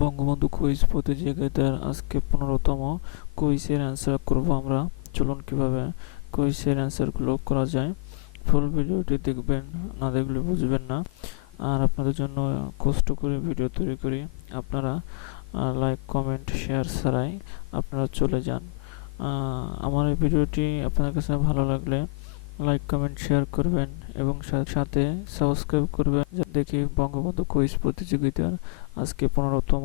Bangabandhu quiz প্রতিযোগিতার আজকে পনেরোতম কুইজের অ্যান্সার করব আমরা। চলুন কীভাবে কুইজের অ্যান্সারগুলো করা যায়। ফুল ভিডিওটি দেখবেন, না দেখলে বুঝবেন না। আর আপনাদের জন্য কষ্ট করে ভিডিও তৈরি করি। আপনারা লাইক কমেন্ট শেয়ার ছাড়াই আপনারা চলে যান। আমার এই ভিডিওটি আপনাদের কাছে ভালো লাগলে লাইক কমেন্ট শেয়ার করবেন এবং সাথে সাবস্ক্রাইব করবেন। দেখি বঙ্গবন্ধু কুইজ প্রতিযোগিতার আজকে পনেরোতম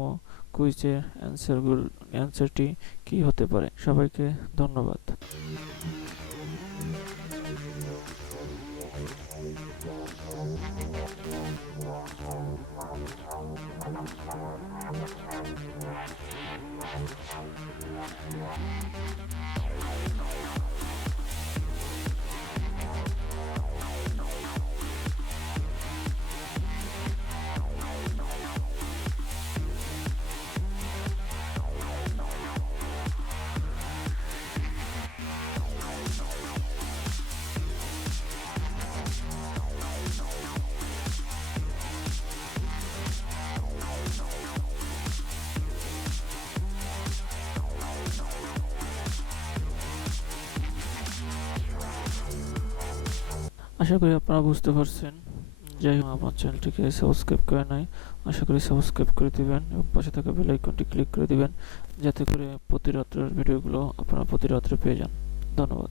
কুইজের অ্যান্সারগুলো অ্যান্সারটি কী হতে পারে? সবাইকে ধন্যবাদ। আশা করি আপনারা বুঝতে পারছেন। যাই হোক, আমার চ্যানেলটিকে সাবস্ক্রাইব করে নাই, আশা করি সাবস্ক্রাইব করে দিবেন এবং পাশে থাকা বেল আইকনটি ক্লিক করে দিবেন, যাতে করে প্রতি রাত্রের ভিডিওগুলো আপনারা প্রতি রাত্রে পেয়ে যান। ধন্যবাদ।